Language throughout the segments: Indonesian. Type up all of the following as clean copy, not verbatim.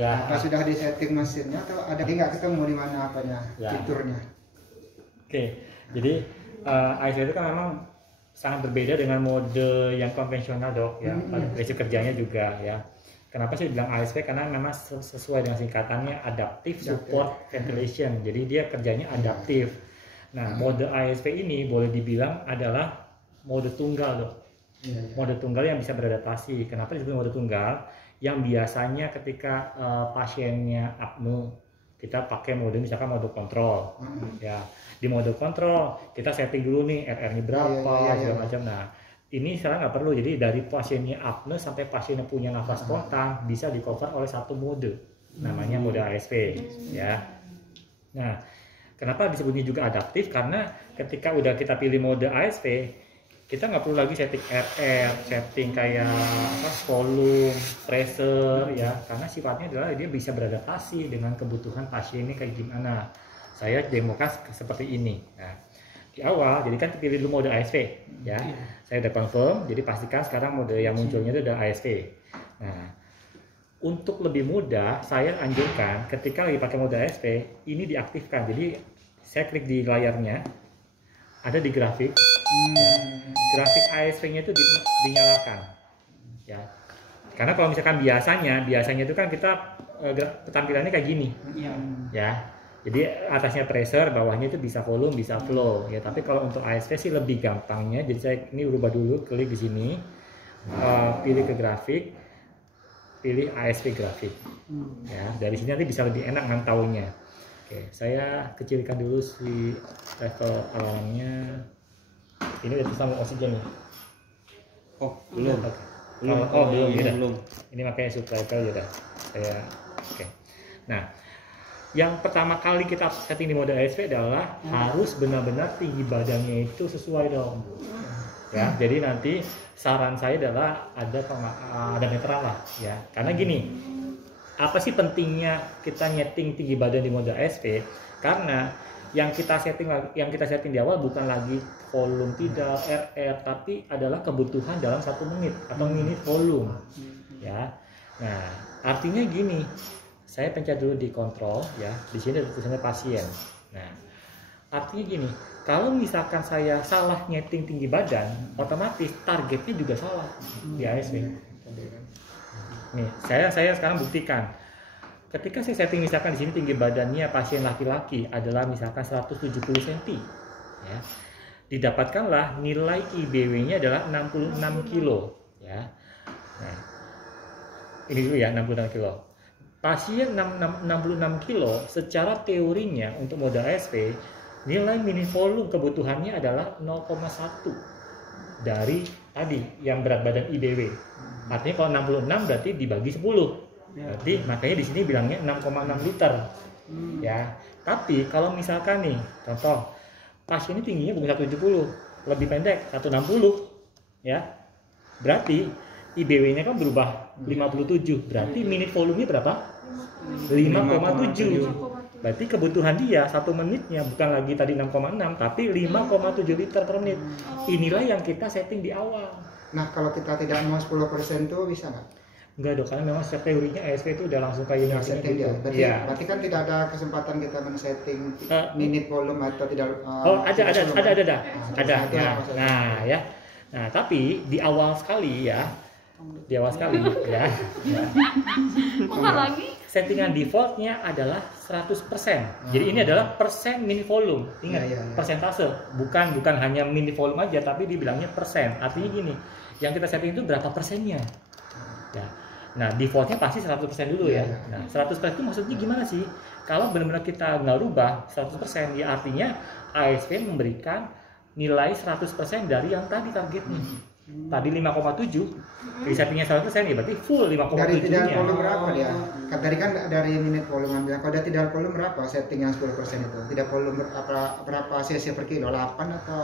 Ya. Apa sudah disetting mesinnya atau ada nggak ketemu di mana apanya fiturnya? Oke, jadi ASV itu kan memang sangat berbeda dengan mode yang konvensional dok ya. Prinsip kerjanya juga ya. Kenapa sih bilang ASV? Karena memang sesuai dengan singkatannya Adaptive Support Ventilation. Jadi dia kerjanya adaptif. Nah, mode ASV ini boleh dibilang adalah mode tunggal dok. Mode tunggal yang bisa beradaptasi. Kenapa disebut mode tunggal? Yang biasanya ketika pasiennya apnu, kita pakai mode misalkan mode kontrol. Ya, di mode kontrol kita setting dulu nih RR-nya berapa, segala macam. Nah, ini sekarang nggak perlu. Jadi dari pasiennya apne sampai pasiennya punya nafas spontan bisa di cover oleh satu mode, namanya mode ASV. Ya. Nah, kenapa disebutnya juga adaptif? Karena ketika udah kita pilih mode ASV, kita nggak perlu lagi setting RR, setting kayak volume, pressure ya, karena sifatnya adalah dia bisa beradaptasi dengan kebutuhan pasien ini kayak gimana. Saya demokan seperti ini. Nah, di awal jadi kan pilih dulu mode ASV ya. Saya udah confirm, jadi pastikan sekarang mode yang munculnya itu udah ASV. Nah, untuk lebih mudah saya anjurkan ketika lagi pakai mode ASV ini diaktifkan. Jadi saya klik di layarnya, ada di grafik. Ya, grafik ASV-nya itu dinyalakan ya, karena kalau misalkan biasanya itu kan kita tampilannya kayak gini ya, jadi atasnya pressure, bawahnya itu bisa volume, bisa flow ya. Tapi kalau untuk ASV sih lebih gampangnya, jadi saya ini ubah dulu, klik di sini, pilih ke grafik, pilih ASV grafik ya. Dari sini nanti bisa lebih enak ngantaunya. Oke, saya kecilkan dulu si level alarmnya. Ini udah sama oksigen ya? Oh, belum. Belum. Belum. Ini makanya subtitle ya. Oke. Nah, yang pertama kali kita setting di mode ASV adalah harus benar-benar tinggi badannya itu sesuai dong. Ya, jadi nanti saran saya adalah ada meteran lah ya. Karena gini, apa sih pentingnya kita nyeting tinggi badan di mode ASV? Karena yang kita setting di awal bukan lagi volume tidak RR, tapi adalah kebutuhan dalam 1 menit atau minute volume ya. Nah, artinya gini, saya pencet dulu di kontrol ya, di sini ada tulisannya pasien. Nah, artinya gini, kalau misalkan saya salah nyeting tinggi badan, otomatis targetnya juga salah di ASV. Nih, saya sekarang buktikan. Ketika saya setting misalkan di sini tinggi badannya pasien laki-laki adalah misalkan 170 cm ya. Didapatkanlah nilai IBW-nya adalah 66 kilo ya. Nah, ini dulu ya, 66 kilo. Pasien 66 kilo secara teorinya untuk mode ASV nilai mini volume kebutuhannya adalah 0,1 dari tadi yang berat badan IBW. Artinya kalau 66 berarti dibagi 10. Berarti makanya di sini bilangnya 6,6 liter. Ya. Tapi kalau misalkan nih, contoh pasien ini tingginya bukan 170, lebih pendek 160 ya. Berarti IBW-nya kan berubah 57. Berarti minute volume-nya berapa? 5,7. Berarti kebutuhan dia 1 menitnya bukan lagi tadi 6,6 tapi 5,7 liter per menit. Inilah yang kita setting di awal. Nah, kalau kita tidak mau 10% tuh bisa nggak? Enggak dok, karena memang secara teorinya ASV itu udah langsung kayak setting gitu. Berarti kan tidak ada kesempatan kita men-setting minute volume atau tidak. Ada. Nah ya, nah tapi di awal sekali ya, ya. Settingan defaultnya adalah 100%. Jadi ini adalah persen mini volume. Ingat, persentase, bukan hanya mini volume aja, tapi dibilangnya persen. Artinya gini, yang kita setting itu berapa persennya? Ya. Nah, defaultnya pasti 100% dulu ya. Nah, 100% itu maksudnya gimana sih? Kalau benar-benar kita nggak rubah 100%, ya artinya ASV memberikan nilai 100% dari yang tadi targetnya. Tadi 5,7, di settingnya 100% ya berarti full 5,7. Dari tidak volume berapa dia? Tadi kan dari minute volume ambil. Kalau dia tidak volume berapa setting yang 10% itu? Tidak volume berapa cc per kilo? 8 atau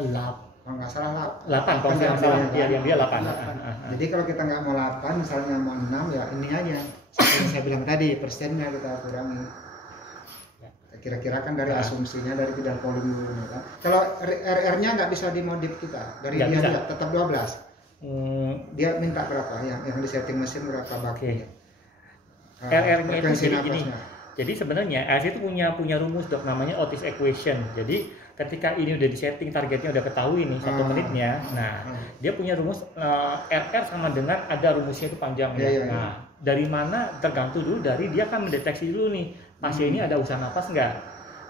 10? 8. Kalau nggak salah 8 kalau nggak salah dia 8. Jadi kalau kita nggak mau 8, misalnya mau 6 ya ini aja. Seperti yang saya bilang tadi, persennya kita kurangi. Kira-kira kan dari asumsinya dari tidak volume dulu kan. Kalau RR-nya nggak bisa dimodif kita dari dia tetap 12. Dia minta berapa yang disetting mesin berapa baknya? RR-nya itu frekuensi jadi gini. nafasnya. Jadi sebenarnya ASV itu punya rumus dok, namanya Otis equation. Jadi ketika ini udah disetting, targetnya udah ketahui nih 1 menitnya. Nah, dia punya rumus RR sama dengan ada rumusnya itu panjangnya. Iya, iya, iya. Nah, dari mana tergantung dulu dari dia kan mendeteksi dulu nih pasien ini ada usaha nafas nggak.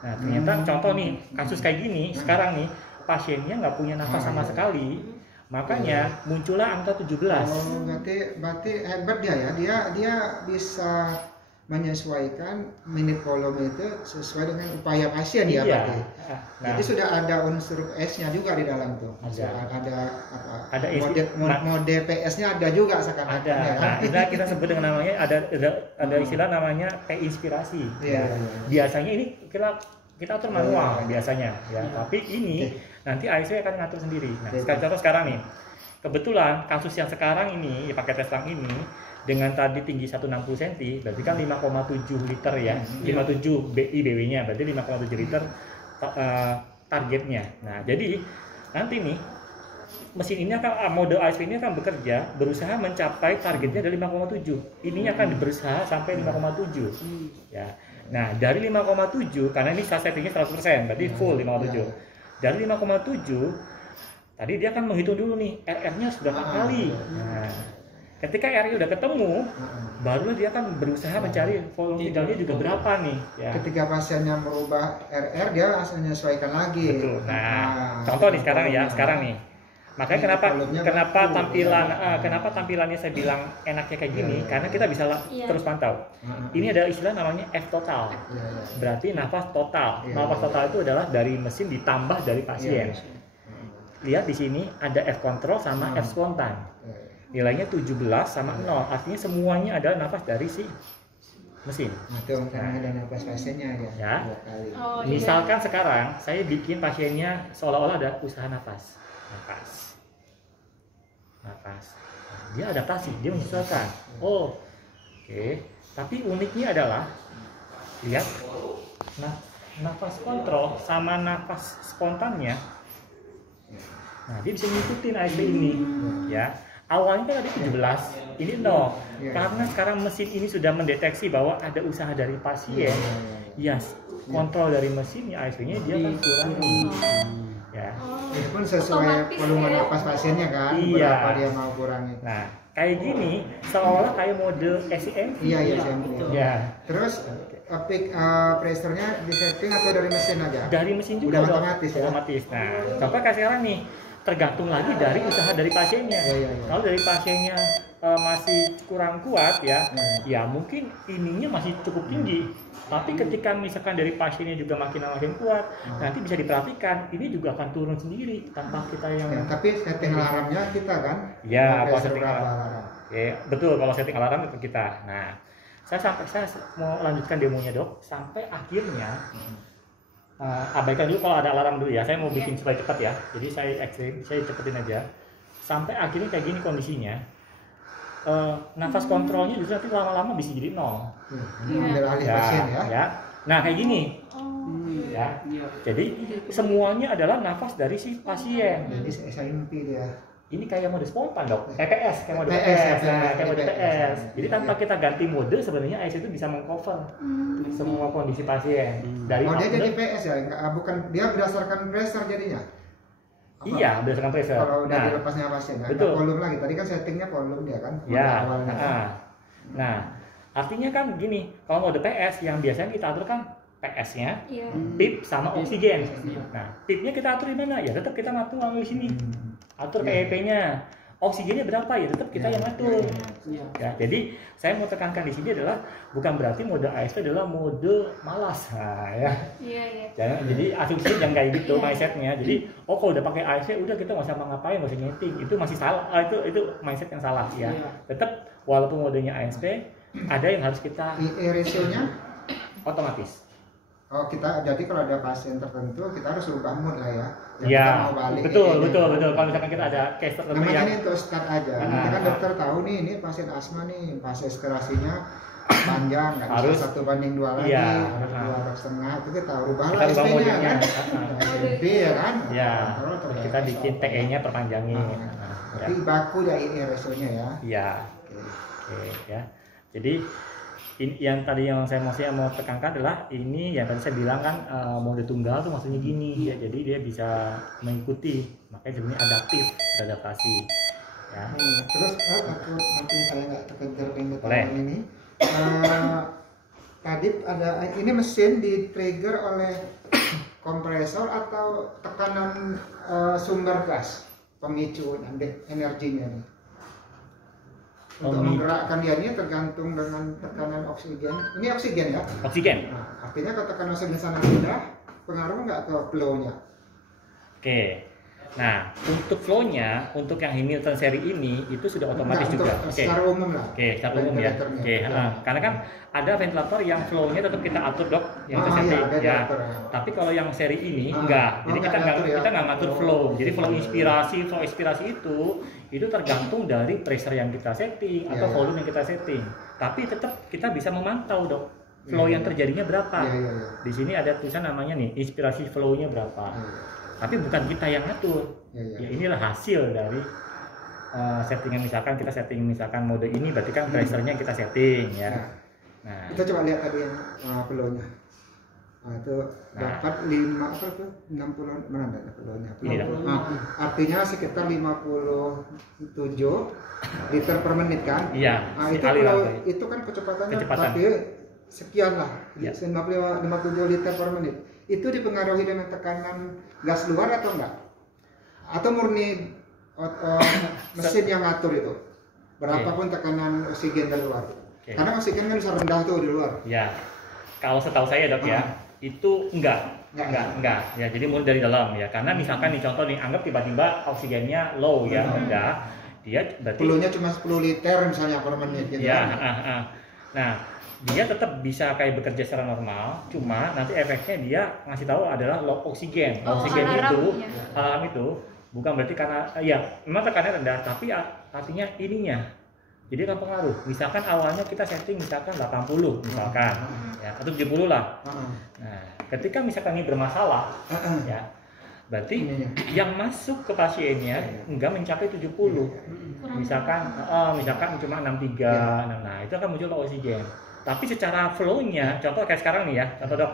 Nah, ternyata contoh nih kasus kayak gini sekarang nih pasiennya nggak punya nafas sama sekali. Makanya muncullah angka 17. Oh, berarti hebat dia ya. Dia bisa menyesuaikan menit volume itu sesuai dengan upaya pasien ya Iya. berarti. Nah, Jadi sudah ada unsur S-nya juga di dalam tuh. Ada mode PS-nya ada juga seakan-akan ada. ya. Nah, kita sebut dengan namanya ada istilah namanya P inspirasi. Iya, Nah, iya. biasanya ini kita atur manual biasanya ya. Tapi ini nanti ASV akan ngatur sendiri. Nah, contoh sekarang nih. Kebetulan kasus yang sekarang ini pakai tes lang ini dengan tadi tinggi 160 cm, berarti kan 5,7 liter ya. 57 BW-nya berarti 5,7 liter targetnya. Nah, jadi nanti nih mesin ini akan mode ASV ini akan berusaha mencapai targetnya dari 5,7. Ininya akan berusaha sampai 5,7. Ya. Nah, dari 5,7 karena ini settingnya 100%, berarti full 5,7. Dari 5,7 tadi dia akan menghitung dulu nih RR-nya sudah berapa kali. Nah, ketika RR udah ketemu, baru dia akan berusaha mencari volume idealnya juga berapa nih. Ya. Ketika pasiennya merubah RR, dia langsung menyesuaikan lagi. Betul. Nah, contoh nih sekarang nih. Makanya kenapa tampilannya saya bilang enaknya kayak gini, karena kita bisa terus pantau. Ini ada istilah namanya F total. Berarti nafas total. Nafas total itu adalah dari mesin ditambah dari pasien. Lihat di sini ada F kontrol sama F spontan. Nilainya 17 sama 0. Artinya semuanya adalah nafas dari si mesin. Nah, itu karena ada nafas pasiennya ya. Oh, misalkan sekarang saya bikin pasiennya seolah-olah ada usaha nafas. Nah, dia adaptasi, dia menyesuaikan. Oke. Tapi uniknya adalah lihat nafas kontrol sama nafas spontannya. Nah, dia bisa ngikutin ASV ini, ya. Awalnya kan tadi 17, ini 0. Karena sekarang mesin ini sudah mendeteksi bahwa ada usaha dari pasien, kontrol dari mesinnya ASV-nya dia akan kurangi. Ya. Itu pun sesuai volume nafas pasiennya kan, berapa dia mau kurangi. Nah, kayak gini, seolah kayak mode SEM. Iya, SMP. Ya. Terus peak pressure-nya di setting atau dari mesin aja? Dari mesin juga. Udah otomatis ya? Otomatis. Nah, coba kayak sekarang nih, tergantung lagi dari usaha dari pasiennya. Kalau dari pasiennya masih kurang kuat ya mungkin ininya masih cukup tinggi. Tapi ketika misalkan dari pasiennya juga makin kuat, nanti bisa diperhatikan ini juga akan turun sendiri tanpa kita yang. Tapi setting alarmnya kita kan? Ya, kalau setting alarm. Betul, kalau setting alarm itu kita. Nah, saya mau lanjutkan demonya dok sampai akhirnya. Abaikan dulu kalau ada alarm dulu ya. Saya mau bikin supaya cepat ya. Jadi saya cepetin aja. Sampai akhirnya kayak gini kondisinya. Nafas kontrolnya justru nanti lama-lama bisa jadi 0. Ambil alih pasien ya. Nah kayak gini. Ya. Jadi semuanya adalah nafas dari si pasien. Jadi SMP dia. Ini kayak mode spontan dok, PS, kayak mode PS, kayak mode PS. Jadi tanpa kita ganti mode sebenarnya AS itu bisa mengcover semua kondisi pasien. Dari dia jadi PS ya, bukan dia berdasarkan pressure jadinya. Iya, berdasarkan pressure. Kalau udah dilepasnya pasien, betul. Volume lagi. Tadi kan settingnya volume dia kan. Ya. Nah, artinya kan gini, kalau mode PS yang biasanya kita atur kan PS-nya, PIP sama oksigen. Nah, PIP-nya kita atur di mana? Ya tetap kita ngatur di sini. Atur PEP-nya. Oksigennya berapa ya tetap kita yang atur. Ya, jadi saya mau tekankan di sini adalah bukan berarti mode ASV adalah mode malas. Nah, ya. Jadi asumsinya jangan kayak gitu mindsetnya. Jadi kalau udah pakai ASV udah kita nggak usah ngapain, nggak usah nyeting. Itu masih salah. Itu mindset yang salah ya. Tetap walaupun modenya ASV ada yang harus kita ratio-nya otomatis. Jadi kalau ada pasien tertentu kita harus ubah mood lah ya. Iya, betul. Kalau misalkan kita ada case tertentu namanya ini untuk start aja. Nanti kan dokter tahu nih, ini pasien asma nih, fase eksplorasinya panjang, nggak bisa 1:2 lagi, 2,5 itu kita ubah lah SP-nya kan. SMP ya kan. Iya. Kita bikin TE-nya perpanjangin. Jadi baku ya ini ratio-nya ya. Iya. Oke ya. Jadi yang tadi yang saya mau tekankan adalah ini yang tadi saya bilang kan mode tunggal tuh maksudnya gini ya, jadi dia bisa mengikuti, makanya sebenarnya adaptasi ya. Terus aku nanti saya nggak terkejar dengan Boleh. ini. Tadi ada ini mesin di trigger oleh kompresor atau tekanan sumber gas pemicu energinya nih. Untuk menggerakkan dia ini tergantung dengan tekanan oksigen. Ini oksigen ya? Oksigen. Nah, artinya kalau tekanan oksigen sana rendah, pengaruh nggak ke flow-nya? Oke. Nah, untuk flow-nya, untuk yang Hamilton seri ini itu sudah otomatis Enggak, juga. untuk Oke. secara umum lah. Oke, secara umum ya. Ventilatornya. Oke, Ya. karena kan ada ventilator yang flow-nya tetap kita atur dok, yang kita Ah, setting iya, ada ya. diatur, ya. Tapi kalau yang seri ini Ah, enggak. oh, Jadi enggak kita diatur ya. nggak ngatur Oh, flow. Jadi flow iya. inspirasi itu tergantung dari pressure yang kita setting atau Iya, iya. volume yang kita setting. Tapi tetap kita bisa memantau dok flow Iya, yang iya. terjadinya berapa. Iya, iya, iya. Di sini ada tulisan namanya nih inspirasi flow-nya berapa. Iya, Tapi bukan kita yang ngatur. iya, iya. Ya inilah hasil dari settingan, misalkan kita setting misalkan mode ini berarti kan pressure-nya kita setting ya. Nah, Nah, kita coba lihat tadi yang flow-nya. Nah, itu dapat 5 apa tuh? 60 mana ada flow-nya? Ini dah. Nah, artinya sekitar 57 liter per menit kan? iya, Nah, si itu aliran kalau tadi. itu kan kecepatan. Kecepatan. Sekian lah, Ya. 57 liter per menit. Itu dipengaruhi dengan tekanan gas luar atau enggak? Atau murni mesin yang ngatur itu? Berapapun tekanan oksigen dari luar. Oke. Karena oksigen kan bisa rendah tuh di luar. Ya, kalau setahu saya dok ya, itu enggak. Ya, jadi mulai dari dalam ya. Karena misalkan nih contoh nih, anggap tiba-tiba oksigennya low ya, rendah, dia berarti Pelunya cuma 10 liter misalnya per menit gitu. ya, kan? nah dia tetap bisa kayak bekerja secara normal, cuma nanti efeknya dia ngasih tahu adalah low oksigen. Oksigen alarm, itu, ya. alarm itu bukan berarti karena ya memang tekanannya rendah, tapi artinya ininya. Jadi akan pengaruh. Misalkan awalnya kita setting misalkan 80 misalkan, ya atau 70 lah. Nah, ketika misalkan ini bermasalah, ya berarti yang masuk ke pasiennya enggak mencapai 70. Misalkan cuma 63. Nah, itu akan muncul oksigen. Tapi secara flow-nya, contoh kayak sekarang nih ya, contoh dok.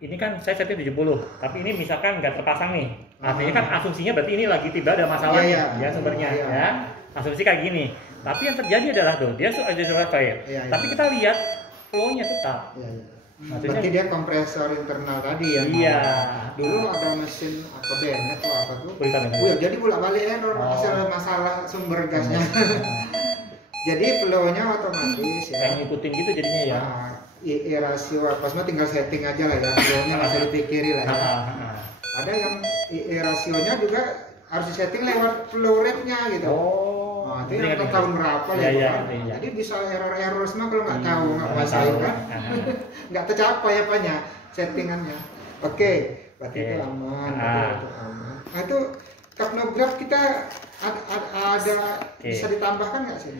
Ini kan saya setting 70, tapi ini misalkan nggak terpasang nih. Artinya kan asumsinya berarti ini lagi tiba ada masalah Iya, ya sumbernya iya. ya. Asumsi kayak gini. Tapi yang terjadi adalah tuh dia ada survive. Iya. Tapi kita lihat flow-nya tetap. Iya, iya. Maksudnya Berarti dia kompresor internal tadi ya. iya. Dulu ada mesin apa Bennett atau apa tuh? Kulitan ya. Oh ya, jadi bolak-balik error Oh. hasil masalah sumber gasnya. Jadi flow-nya otomatis ya. Kayak ngikutin gitu jadinya ya. Nah, IE rasio apa semua tinggal setting aja lah ya. Flow-nya nggak usah dipikirin lah ya. Ada yang IE rasionya juga harus disetting lewat flow rate-nya gitu. Oh. Nah, itu yang tahun berapa Iya, ya, iya, kan? iya. Jadi bisa error semua kalau nggak tahu, nggak Nggak kuasain tahu. kan? Nggak tercapai apanya settingannya. Oke, berarti Oke. itu aman. Ah. Berarti itu aman. Nah itu kapnograf kita ada Oke. bisa ditambahkan nggak sih?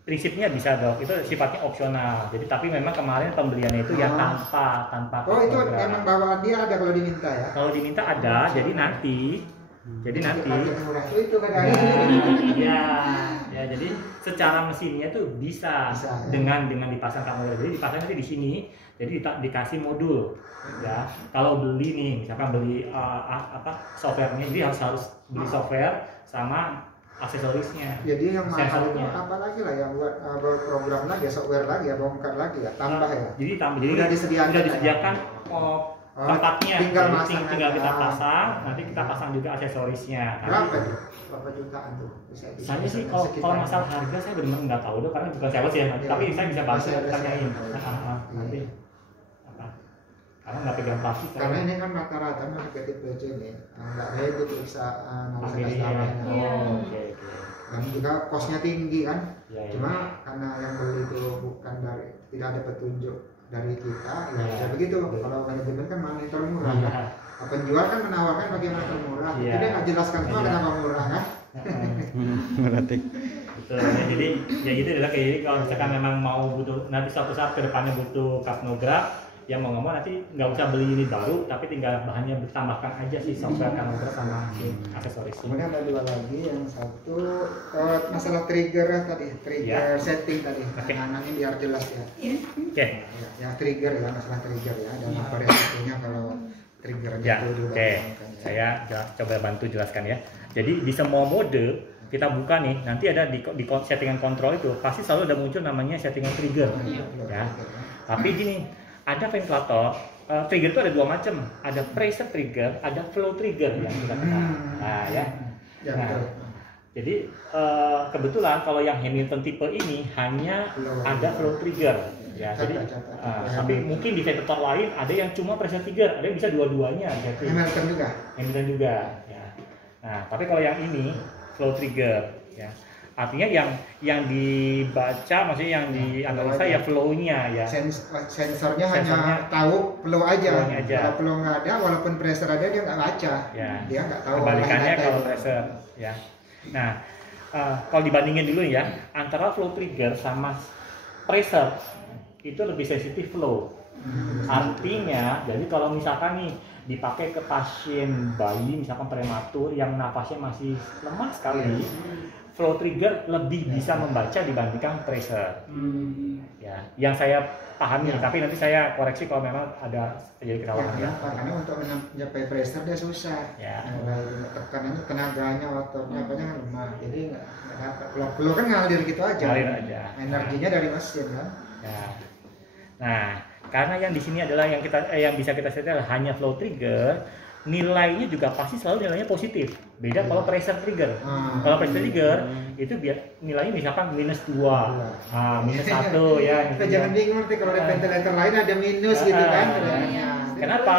Prinsipnya bisa dok, itu sifatnya opsional. Jadi tapi memang kemarin pembeliannya itu ya tanpa Oh itu program. memang bawaan dia ada kalau diminta ya? Kalau diminta ada, jadi nanti Pakai murah itu kan? ya jadi secara mesinnya tuh bisa, Bisa, ya. dengan dipasang kamera. Jadi dipasang nanti di sini, jadi dikasih modul ya. Kalau beli nih, misalkan beli softwarenya, jadi harus beli software sama aksesorisnya. Jadi yang mahal itu Sensornya. apa lagi lah yang buat program lagi ya, software lagi ya, bongkar lagi ya, tambah ya. Jadi jadi Udah disediakan. udah disediakan tempatnya, tinggal jadi masang tinggal aja. kita pasang, nanti kita pasang juga aksesorisnya. Berapa itu? Berapa jutaan tuh? Saya sih kalau masalah harga saya benar-benar nggak tahu dong, karena bukan sales ya, Iya. tapi saya bisa bantu Masih ada tanyain. saya. Nanti apa? Karena nggak pegang plastik. Karena ini kan rata-rata harga TPC nih, nggak ready periksa analisa gas Iya. darahnya. Oh, oke. Dan juga kosnya tinggi kan. Iya, iya. Cuma karena yang beli itu bukan dari, tidak ada petunjuk dari kita, ya, Iya. ya begitu. Kalau manajemen kan mana yang termurah Iya. kan. Penjual kan menawarkan bagaimana termurah. Iya. Itu dia nggak jelaskan semua Iya. kenapa murah kan. Berarti Betul. Ya, jadi ya gitu adalah kayak jadi kalau misalkan memang mau butuh nanti suatu saat ke depannya butuh kapnograf, yang mau ngomong nanti nggak usah beli unit baru, tapi tinggal bahannya ditambahkan aja sih software counter sama aksesoris. Kemudian ada dua lagi, yang satu masalah trigger tadi, trigger setting tadi. Nah, ini biar jelas ya. Oke. Ya, trigger ya, masalah trigger ya, dan apa resikonya kalau triggernya Ya, itu juga. oke. Saya coba bantu jelaskan ya. Jadi di semua mode kita buka nih, nanti ada di settingan kontrol itu pasti selalu ada muncul namanya settingan trigger. Ya. Tapi gini, ada ventilator trigger itu ada dua macam, ada pressure trigger, ada flow trigger yang kita kenal. Nah, ya. Ya, Nah, betul. jadi kebetulan kalau yang Hamilton tipe ini hanya ada flow trigger. Ya, jadi tapi mungkin di ventilator lain ada yang cuma pressure trigger, ada yang bisa dua-duanya. Jadi Hamilton juga. Hamilton juga. Ya. Nah, tapi kalau yang ini flow trigger, ya. Artinya yang dibaca, maksudnya yang dianalisa ya flow-nya ya. Sensornya hanya tahu flow aja. Kalau flow nggak ada, walaupun pressure ada dia nggak baca. Ya. Dia nggak tahu. Kebalikannya data kalau itu. pressure, ya. Nah, kalau dibandingin dulu ya, antara flow trigger sama pressure itu lebih sensitif flow. Artinya, jadi kalau misalkan nih dipakai ke pasien bayi, misalkan prematur yang napasnya masih lemah sekali, flow trigger lebih bisa membaca dibandingkan pressure. Ya, yang saya pahami, tapi nanti saya koreksi kalau memang ada terjadi kesalahan ya. Karena untuk mencapai pressure dia susah. Ya. Mulai tekanannya, tenaganya, ototnya apanya kan lemah. Jadi nggak dapat. Flow kan ngalir gitu aja. Ngalir aja. Energinya dari mesin kan. Ya. Nah, karena yang di sini adalah yang bisa kita set adalah hanya flow trigger, nilainya juga pasti selalu nilainya positif. Beda kalau pressure trigger. Kalau pressure trigger itu biar nilainya misalkan -2, -1 ya. Kita jangan bingung nanti kalau ada ventilator lain ada minus gitu kan. Kenapa?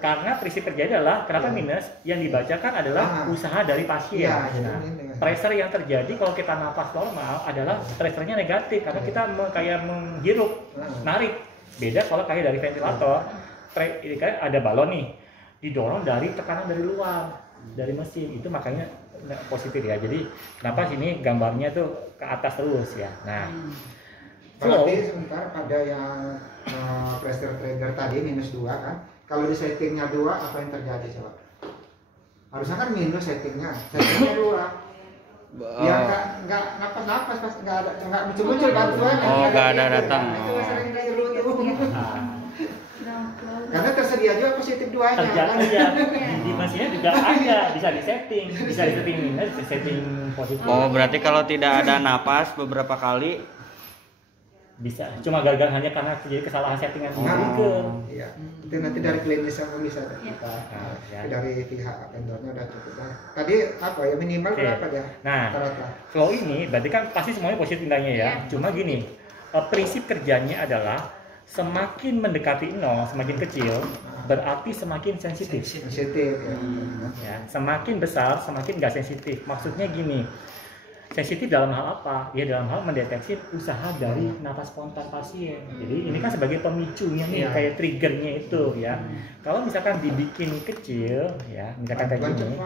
Karena prinsip kerja adalah kenapa minus? Yang dibacakan adalah usaha dari pasien. Nah, pressure yang terjadi kalau kita napas normal adalah pressure-nya negatif karena kita kayak menghirup, narik. Beda kalau kayak dari ventilator, ini kan ada balon nih, didorong dari tekanan dari luar, dari mesin, itu makanya positif ya. Jadi kenapa sini gambarnya tuh ke atas terus ya. Nah, berarti sebentar pada yang pressure trigger tadi -2 kan, kalau di settingnya 2 apa yang terjadi coba? Harusnya kan minus settingnya 2. Ya nggak napas pas nggak muncul bantuan. Nggak ada datang. Itu sering dulu tuh. Karena tersedia juga positif 2-nya kan. Di mesinnya juga ada, bisa disetting minus, bisa setting positif. Oh, berarti kalau tidak ada napas beberapa kali bisa. Cuma gara-gara hanya karena terjadi kesalahan settingan trigger. Iya. Itu nanti dari klinis yang bisa kita. Ya. Dari pihak vendornya udah cukup. Tadi apa ya minimal berapa ya? Nah, rata-rata. flow ini berarti kan pasti semuanya positif nilainya ya. Cuma gini, prinsip kerjanya adalah semakin mendekati 0, semakin kecil, berarti semakin sensitif. Sensitif Ya, semakin besar, semakin nggak sensitif. Maksudnya gini, sensitif dalam hal apa? Ya dalam hal mendeteksi usaha dari napas spontan pasien. Jadi ini kan sebagai pemicunya nih, kayak triggernya itu ya. Kalau misalkan dibikin kecil, ya misalkan kayak gini,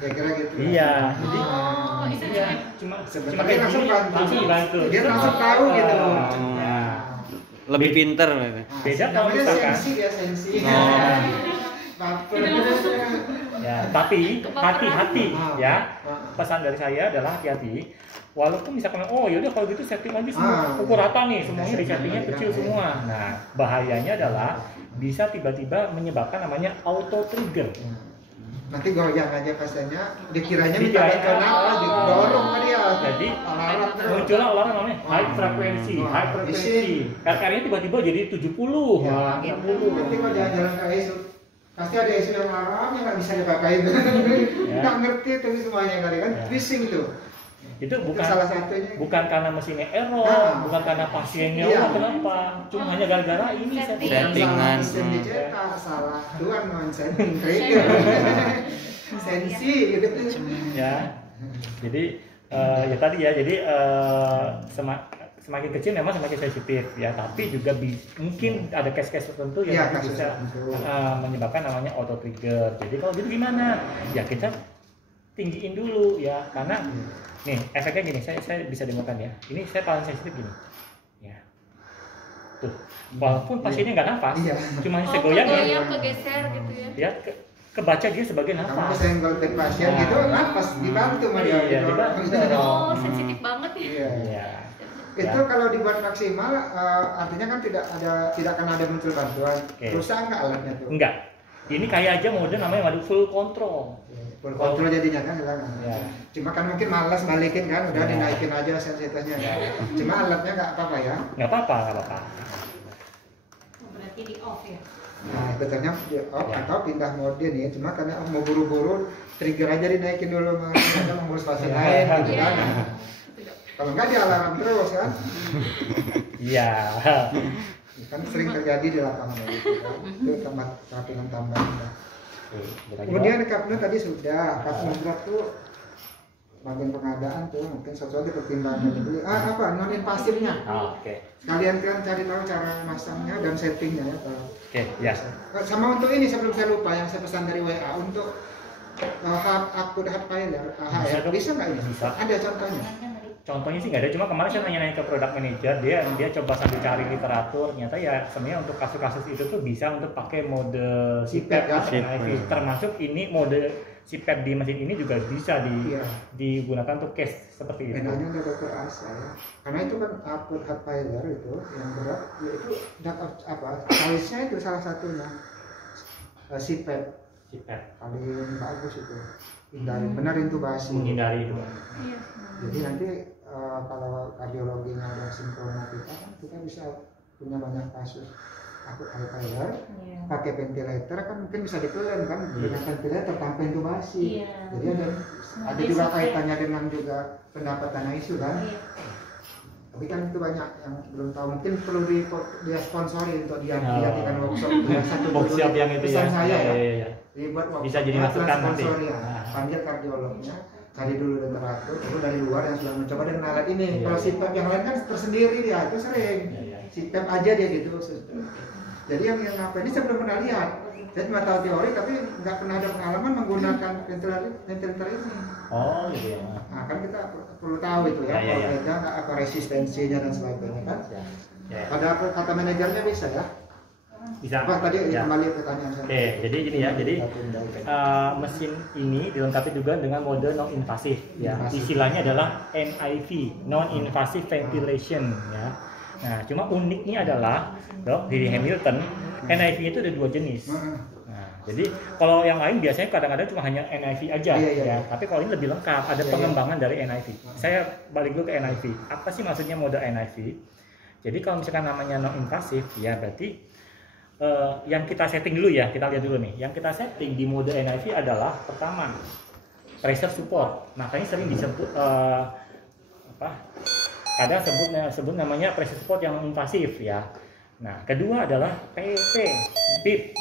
kira-kira gitu. iya, jadi itu ya, cuma sebenarnya kayak gini langsung dibantu. Dia langsung tahu gitu. Ya. lebih pinter. Beda kalau namanya misalkan sensi ya sensi. Baper. Ya, tapi hati-hati ya. Pesan dari saya adalah hati-hati. Walaupun misalkan yaudah kalau gitu setting aja semua ukur rata nih, semuanya di settingnya kecil semua. Nah, bahayanya adalah bisa tiba-tiba menyebabkan namanya auto trigger. Nanti goyang aja pasiennya, dikiranya minta bantuan apa, didorong kan dia. Jadi muncullah orang namanya high frekuensi. RKR-nya tiba-tiba jadi 70. Ya, 60. Nanti kalau jalan-jalan ke ISU, pasti ada isu yang larang yang nggak bisa dipakai. Nggak ngerti itu semuanya kali kan, bising tuh. Itu bukan salah satunya. Bukan karena mesinnya error, bukan karena pasiennya kenapa, cuma hanya gara-gara ini settingan. Mesin dicetak salah tuan setting trigger. Sensi gitu ya. Jadi ya tadi ya, jadi semakin kecil memang semakin sensitif ya, tapi juga mungkin ada case-case tertentu yang bisa menyebabkan namanya auto trigger. Jadi kalau gitu gimana? Ya kita tinggiin dulu ya, karena nih efeknya gini, saya bisa demokan ya. Ini saya paling sensitif gini. Ya. Tuh, walaupun pasiennya nggak nafas, Iya. cuma Oh, segoyang ya, kegoyang, kegeser gitu ya. ya kebaca dia sebagai Kamu nafas. kesenggol tek pasien gitu, nafas dibantu sama dia. Iya, didorong. dibantu. Oh, sensitif banget ya. Iya. Iya. Itu Ya. kalau dibuat maksimal, artinya kan tidak akan ada muncul bantuan. Oke. Rusak nggak alatnya tuh? Enggak. Ini kayak aja mode namanya mode full control. Full control jadinya kan hilang. Ya. Cuma kan mungkin malas balikin kan, udah Ya. dinaikin aja sensitifnya. Ya. Cuma alatnya nggak apa-apa ya. Nggak apa-apa. Berarti di off ya. Nah, betulnya di off Ya. atau pindah mode nih. Cuma karena mau buru-buru, trigger aja dinaikin dulu, ada mengurus pasien Ya. lain gitu Iya. kan. Kalau nggak dia alarm terus kan. Iya. Kan sering terjadi di lapangan gitu kan. Itu tambah kerapinan tambahan. Kemudian kapnya tadi sudah, kapnya tuh bagian pengadaan tuh mungkin sesuatu pertimbangan dulu. Apa non invasifnya? Oke. Sekalian kan cari tahu cara masangnya dan settingnya ya. Oke, ya. Sama untuk ini sebelum saya lupa yang saya pesan dari WA untuk akun hard filer, Bisa dong. bisa nggak ini? Bisa. Ada contohnya? Contohnya sih nggak ada, cuma kemarin saya nanya ke product manager, dia coba sambil cari literatur, ternyata ya sebenarnya untuk kasus-kasus itu tuh bisa untuk pakai mode CPAP ya? atau NIV, termasuk ini mode CPAP di mesin ini juga bisa Iya. digunakan untuk case seperti itu. Bedanya ada dokter Asa ya. Karena itu kan akun hard filer itu yang berat, yaitu size-nya itu salah satunya CPAP CPAP paling bagus itu. Benar intubasi. menghindari itu. Iya. Jadi nanti kalau kardiologinya ada sinkronnya kita bisa punya banyak kasus akut high filer, Iya. pakai ventilator kan mungkin bisa diklaim kan Iya. dengan ventilator tanpa intubasi. Iya. Jadi ada juga kaitannya dengan juga pendapatan ICU kan. Iya. Tapi kan itu banyak yang belum tahu, mungkin perlu dia sponsori untuk dia Oh. diadakan workshop yang satu Workshop yang itu pesan ya. saya ya. Iya. Dibuat workshop Bisa jadi masukan nanti. sponsori ya. Nah. Panggil kardiolognya, cari dulu literatur, lalu dari luar yang sudah mencoba dengan alat ini. Iya. Kalau CPAP yang lain kan tersendiri dia, itu sering. Iya. CPAP aja dia gitu. Jadi yang apa ini saya belum pernah lihat. Saya cuma tahu teori tapi nggak pernah ada pengalaman menggunakan ventilator ini. Oh iya. Nah kan kita perlu tahu itu ya, Ya, ya, kalau ya. beda nggak apa resistensinya dan sebagainya kan. Ya. Pada kata manajernya bisa ya. Bisa. Apa tadi Ya. kembali pertanyaan saya. Oke, jadi gini ya, jadi mesin ini dilengkapi juga dengan mode non-invasif ya. Invasif. Istilahnya adalah NIV, non-invasive ventilation ya. Nah, cuma uniknya adalah dok di Hamilton NIV itu ada dua jenis. Nah, jadi kalau yang lain biasanya kadang-kadang cuma hanya NIV aja Iya, iya, ya. iya. Tapi kalau ini lebih lengkap, ada Iya, pengembangan dari NIV. Saya balik dulu ke NIV. Apa sih maksudnya mode NIV? Jadi kalau misalkan namanya non-invasif ya berarti yang kita setting dulu ya, kita lihat dulu nih. Yang kita setting di mode NIV adalah pertama pressure support. Makanya sering disebut kadang sebut namanya pressure support yang invasif ya. Nah, kedua adalah PIP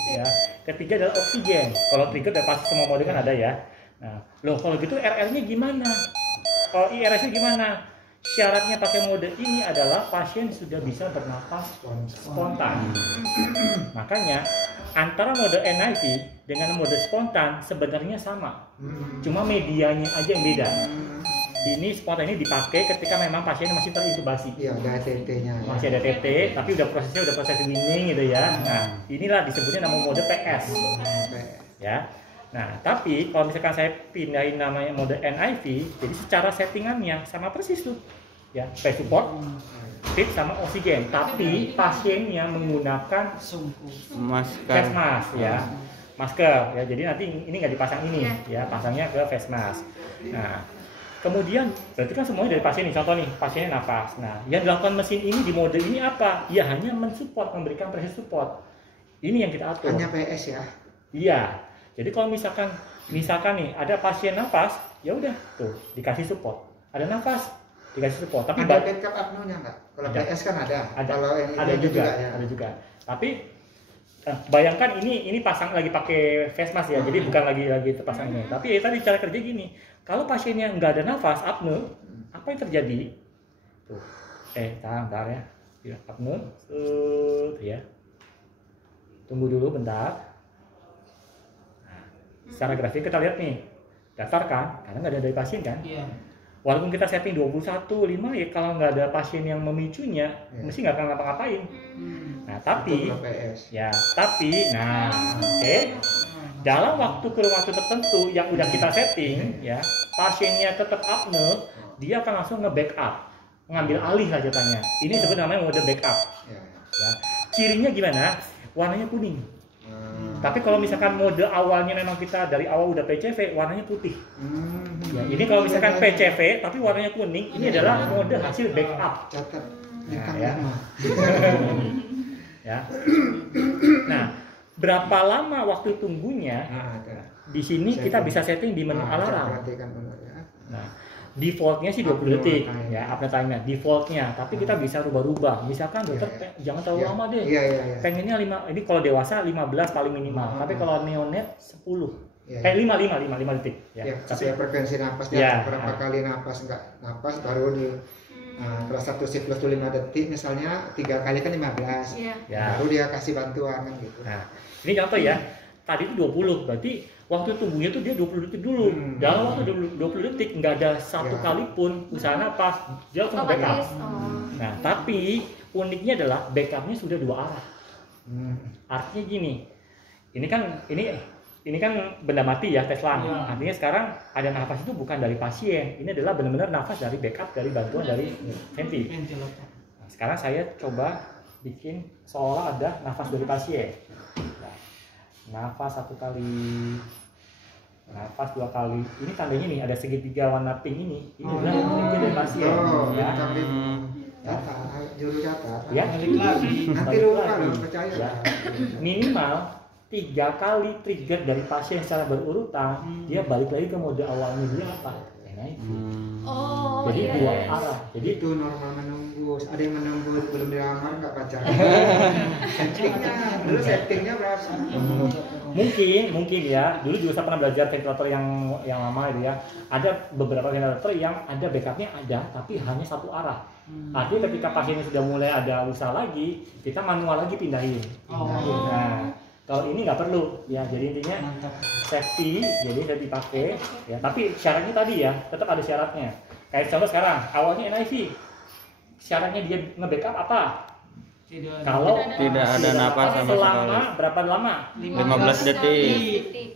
ya. Ketiga adalah oksigen. Kalau trigger udah pasti semua mode kan ada ya. Nah, loh kalau gitu RR-nya gimana? IRS-nya gimana? Syaratnya pakai mode ini adalah pasien sudah bisa bernafas spontan. Makanya antara mode NIV dengan mode spontan sebenarnya sama. Cuma medianya aja yang beda. Ini spontan ini dipakai ketika memang pasien masih terintubasi. Iya, ada TT-nya. Masih ada TT, tapi udah proses winning gitu ya. Nah, inilah disebutnya nama mode PS. Ya. Nah, tapi kalau misalkan saya pindahin namanya mode NIV, jadi secara settingannya sama persis tuh. Ya, pressure support, PIP sama oksigen. Tapi pasiennya menggunakan Masker. face mask ya. Masker ya. Jadi nanti ini nggak dipasang ini ya, pasangnya ke face mask. Nah, kemudian berarti kan semuanya dari pasien nih. Contoh nih, pasiennya nafas. Nah, yang dilakukan mesin ini di mode ini apa? Ya hanya mensupport, memberikan pressure support. Ini yang kita atur. Hanya PS ya. Iya. Jadi kalau misalkan nih ada pasien nafas, ya udah tuh dikasih support. Ada nafas, dikasih support. Tapi Ada backup apnonya nggak? Kalau Ada. PS kan ada. ada, Kalau yang ada itu juga, ya. ada juga. Tapi bayangkan ini pasang lagi pakai face mask ya, jadi bukan lagi terpasang ini. Tapi tadi cara kerja gini, kalau pasiennya nggak ada nafas, apne, apa yang terjadi? Tuh, bentar ya, apne, ya. Tunggu dulu bentar. Secara grafik kita lihat nih, daftar kan, karena nggak ada dari pasien kan. Iya. walaupun kita setting 21, 5 ya kalau nggak ada pasien yang memicunya, Ya. mesti nggak akan ngapa-ngapain. Nah tapi, Untuk PS. ya tapi, nah, oke, dalam waktu tertentu yang udah kita setting, ya pasiennya tetap apne, dia akan langsung nge-backup, ngambil alih lah jatahnya. Ini disebut namanya mode backup. Ya. Ya. Cirinya gimana? Warnanya kuning. Hmm. Tapi kalau misalkan mode awalnya memang kita dari awal udah PCV, warnanya putih. Ya, ini kalau misalkan PCV tapi warnanya kuning, ini adalah mode hasil backup. Catat Nah, bintang ya. 5. Ya. Nah, berapa lama waktu tunggunya? Nah, ada. Di sini kita bisa setting di menu Nah, kita alarm. perhatikan benar ya. Nah, defaultnya sih 20 Apne detik time. ya, apne time-nya defaultnya. Tapi kita bisa rubah-rubah. Misalkan dokter jangan terlalu lama deh. Iya, iya, iya. Pengennya 5, ini kalau dewasa 15 paling minimal. Tapi kalau neonate 10. Iya. 5 detik ya. Ya, Tapi sesuai frekuensi nafasnya, Ya. berapa kali napas enggak napas baru di kalau satu siklus itu 5 detik misalnya 3 kali kan 15. Iya. ya. Baru dia kasih bantuan kan gitu. Nah, ini contoh ya. Tadi itu 20, berarti waktu tunggunya tuh dia 20 detik dulu. Dalam waktu 20 detik nggak ada satu Ya. kali pun usaha napas, dia langsung backup. Otomatis. Oh. Nah, tapi uniknya adalah backupnya sudah 2 arah. Hmm. Artinya gini, ini kan benda mati ya Tesla. Artinya sekarang ada nafas itu bukan dari pasien, ini adalah benar-benar nafas dari backup dari bantuan dari venti. Nah, sekarang saya coba bikin seolah ada nafas dari pasien. Nah, nafas 1 kali, nafas 2 kali. Ini tandanya nih ada segitiga warna pink ini adalah ini dari pasien. Oh, Ya. tapi catat, juru catat. Ya. Nanti Balik lupa lagi. loh, percaya. Ya. Minimal 3 kali trigger dari pasien secara berurutan, dia balik lagi ke mode awalnya dia apa? NIV. Oh, Jadi iya, 2 iya. arah. Jadi Itu normal menunggu. Ada yang menunggu belum dilamar nggak pacaran. settingnya dulu settingnya berapa? mungkin ya. Dulu juga saya pernah belajar ventilator yang lama itu ya. Ada beberapa ventilator yang ada backupnya ada, tapi hanya 1 arah. Artinya ketika pasiennya sudah mulai ada usaha lagi, kita manual lagi pindahin. Nah, kalau ini nggak perlu ya. Jadi intinya safety, jadi saya dipakai ya. Tapi syaratnya tadi ya, tetap ada syaratnya. Kayak contoh sekarang, awalnya NIV, syaratnya dia nge-backup apa? Kalau Tidak ada napas sama sekali. selama berapa lama? 15 detik.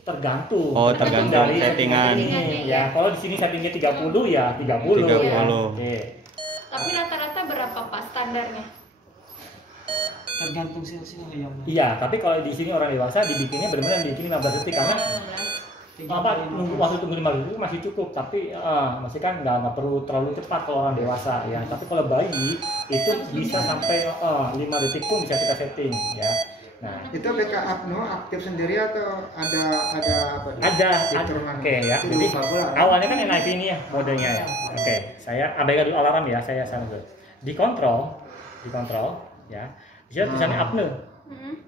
Tergantung. Oh, tergantung dari settingan. ini. Ya, kalau di sini settingnya 30 ya 30. 30. Ya. Oke. Tapi rata-rata berapa Pak standarnya? Tergantung sel-sel yang Iya, tapi kalau di sini orang dewasa dibikinnya benar-benar dibikin 15 detik karena nunggu waktu tunggu 15 detik itu masih cukup, tapi masih kan nggak perlu terlalu cepat kalau orang dewasa ya. Tapi kalau bayi itu bisa sampai 5 detik pun bisa kita setting ya. Nah, Itu backup no aktif sendiri atau ada apa? ada fitur mana? oke ya. Itu Jadi lupa pula. awalnya kan NIV ini ya modenya ya. Oke, saya abaikan dulu alarm ya. Saya dulu. Dikontrol ya. Di sini tulisannya apne.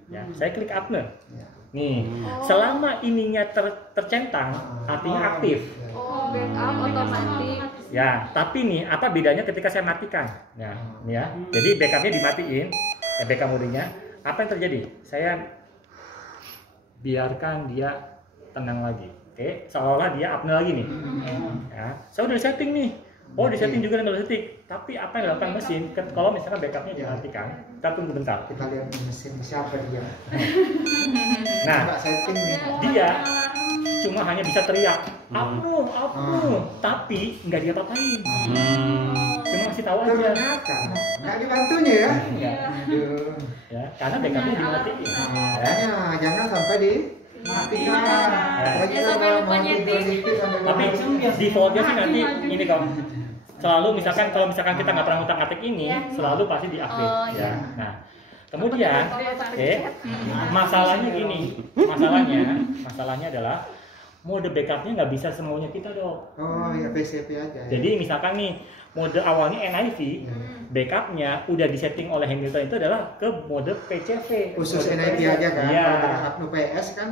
Ya, saya klik apne. Ya. Nih, selama ininya tercentang, artinya aktif. Oh, backup otomatis. Ya, tapi nih apa bedanya ketika saya matikan? Nah, ini ya. Jadi backupnya dimatiin, backup modenya. Apa yang terjadi? Saya biarkan dia tenang lagi. Oke, seolah dia apne lagi nih. Ya, saya udah setting nih. Oh, di setting juga 15 detik. Tapi apa yang dilakukan mesin? Kalau misalkan backupnya dimatikan, kita tunggu bentar. Kita lihat di mesin siapa dia. Nah, Coba setting nih. dia cuma hanya bisa teriak apnu, tapi nggak dia apa-apain. Cuma kasih tahu aja. Ternyata nggak dibantunya ya. Ya, Aduh. ya, karena backupnya dimatiin. Makanya jangan sampai dimatikan. Apalagi Ya, sampai kalau lupa mau nyeting. tidur dikit sampai Tapi defaultnya sih nanti ini kok. Selalu kalau misalkan kita nggak pernah ngutak-ngatik ini, selalu pasti diupdate. Oh, Ya. iya. Nah, kemudian, oke, masalahnya gini, masalahnya adalah mode backupnya nggak bisa semuanya kita dok. Oh ya PCP aja. Ya. Jadi misalkan nih mode awalnya NIV, backupnya udah disetting oleh Hamilton itu adalah ke mode PCV. Khusus Mode NIV PCV. aja kan. Iya. Kalau Apnu PS kan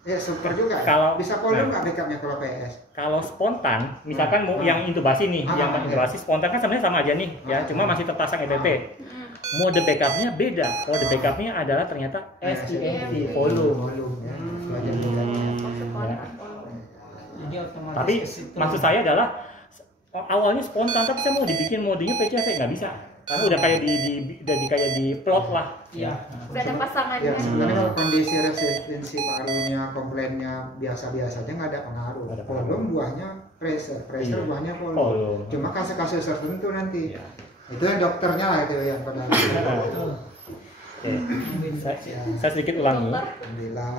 ya super juga. Kalau- Bisa volume nah. nggak backupnya kalau PS? Kalau spontan, misalkan mau yang intubasi nih, yang intubasi spontan kan sebenarnya sama aja nih, ya, cuma masih terpasang ETT. Mode backupnya beda. Mode backupnya adalah ternyata SEMP volume. Ya. Belajar bedanya. jadi otomatis Tapi ke situ. maksud saya adalah awalnya spontan, tapi saya mau dibikin modenya PCV nggak bisa, karena udah kayak kayak di plot lah. Iya. Udah ada pasangannya. Ya sebenarnya kalau kondisi resistensi parunya, komplainnya biasa-biasa aja nggak ada pengaruh. Nggak ada pengaruh. Polong buahnya pressure Iya. buahnya polong. Polong. Cuma kasus-kasus tertentu nanti. Iya. Itu yang dokternya lah itu yang pada. Oke. Saya sedikit ulangi. Dokter. Alhamdulillah.